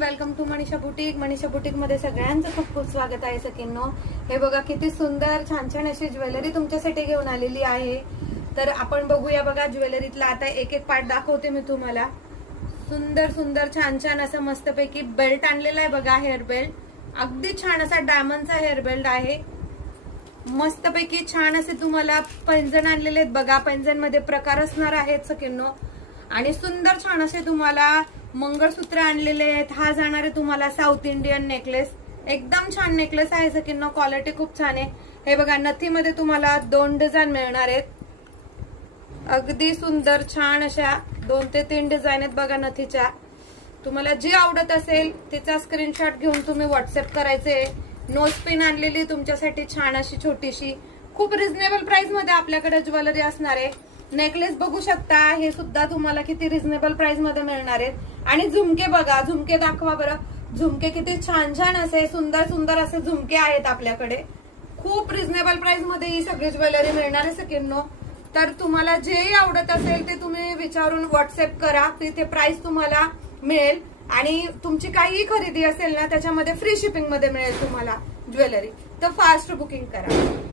Welcome to Manisha boutique. Manisha boutique मध्ये सगळ्यांचं खूप खूप स्वागत आहे सखींनो. हे बघा किती सुंदर छान छान अशी ज्वेलरी तुमच्यासाठी घेऊन आलेली आहे. तर आपण बघूया बघा ज्वेलरीतला आता एक एक पार्ट दाखवते मी तुम्हाला. सुंदर सुंदर छान छान असं मस्तपैकी बेल्ट आणलेला आहे बघा. हेअर बेल्ट अगदी छान असा डायमंडचा हेअर बेल्ट आहे. मस्तपैकी छान असे तुम्हाला पैंजण आणलेले आहेत बघा. पैंजण मध्ये प्रकार असणार आहेत सखींनो. आणि सुंदर छान असे तुम्हाला मंगळसूत्र आणलेले आहेत. हा जाणार आहे तुम्हाला साऊथ इंडियन नेकलेस. एकदम छान नेकलेस आहे सखींनो. क्वालिटी खूप छान आहे. हे बघा नथीमध्ये तुम्हाला 2 डिझाईन मिळणार आहेत. अगदी सुंदर छान अशा 2 ते 3 डिझाईन आहेत बघा नथीच्या. तुम्हाला जी आवडत असेल तिचा स्क्रीनशॉट घेऊन तुम्ही व्हॉट्सअप करायचे. नोज पिन आणलेली तुमच्यासाठी छान अशी छोटीशी. खूप रिझनेबल प्राइस मध्ये आपल्याकडे ज्वेलरी असणार आहे. नेकलेस बघू शकता, हे सुद्धा तुम्हाला किती रिझनेबल प्राइस मध्ये मिळणार आहेत. आणि झुमके बघा, झुमके दाखवा बरं. झुमके किती छान छान असे सुंदर सुंदर असे झुमके आहेत आपल्याकडे. खूप रिझनेबल प्राइस मध्ये ही सगळी ज्वेलरी मिळणार आहे सगळ्यांनो. तर तुम्हाला जे आवडत असेल ते तुम्ही विचारून व्हॉट्सअप करा. तिथे प्राइस तुम्हाला मिळेल. आणि तुमची काहीही खरेदी असेल ना त्याच्यामध्ये फ्री शिपिंग मध्ये मिळेल तुम्हाला ज्वेलरी. तर फास्ट बुकिंग करा.